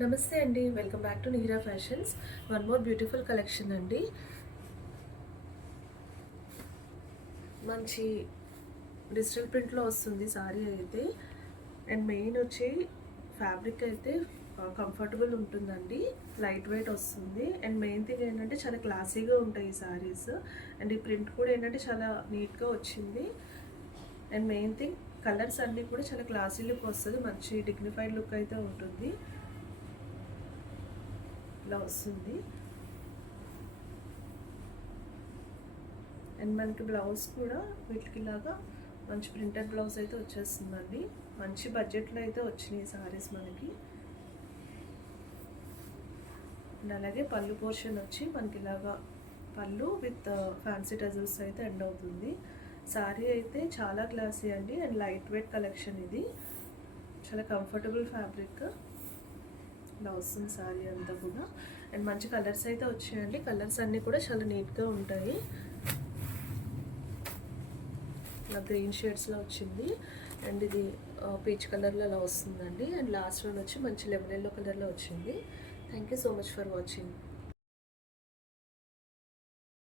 నమస్తే అండి, welcome back to Nihira fashions. One more beautiful collection అండి. మంచి డిజిటల్ ప్రింట్లో వస్తుంది సారీ అయితే. అండ్ మెయిన్ వచ్చి ఫ్యాబ్రిక్ అయితే కంఫర్టబుల్ ఉంటుందండి, లైట్ వెయిట్ వస్తుంది. అండ్ మెయిన్ థింగ్ ఏంటంటే చాలా క్లాసీగా ఉంటాయి ఈ సారీస్. అండ్ ఈ ప్రింట్ కూడా ఏంటంటే చాలా నీట్గా వచ్చింది. అండ్ మెయిన్ థింగ్ కలర్స్ అన్నీ కూడా చాలా క్లాసీ లుక్ వస్తుంది, మంచి డిగ్నిఫైడ్ లుక్ అయితే ఉంటుంది. ఇలా వస్తుంది. అండ్ మనకి బ్లౌజ్ కూడా వీటికి ఇలాగా మంచి ప్రింటెడ్ బ్లౌజ్ అయితే వచ్చేస్తుందండి. మంచి బడ్జెట్లో అయితే వచ్చినాయి సారీస్ మనకి. అండ్ అలాగే పళ్ళు పోర్షన్ వచ్చి మనకి ఇలాగా పళ్ళు విత్ ఫ్యాన్సీ టజల్స్ అయితే ఎండ్ అవుతుంది. సారీ అయితే చాలా క్లాసీ అండి. అండ్ లైట్ వెయిట్ కలెక్షన్ ఇది, చాలా కంఫర్టబుల్ ఫ్యాబ్రిక్. ఇలా వస్తుంది సారీ అంతా కూడా. అండ్ మంచి కలర్స్ అయితే వచ్చాయండి. కలర్స్ అన్నీ కూడా చాలా నీట్గా ఉంటాయి. ఇలా గ్రీన్ షేడ్స్లో వచ్చింది. అండ్ ఇది పీచ్ కలర్లో అలా వస్తుందండి. అండ్ లాస్ట్ వన్ వచ్చి మంచి లెమన్ ఎల్లో కలర్లో వచ్చింది. Thank you so much for watching.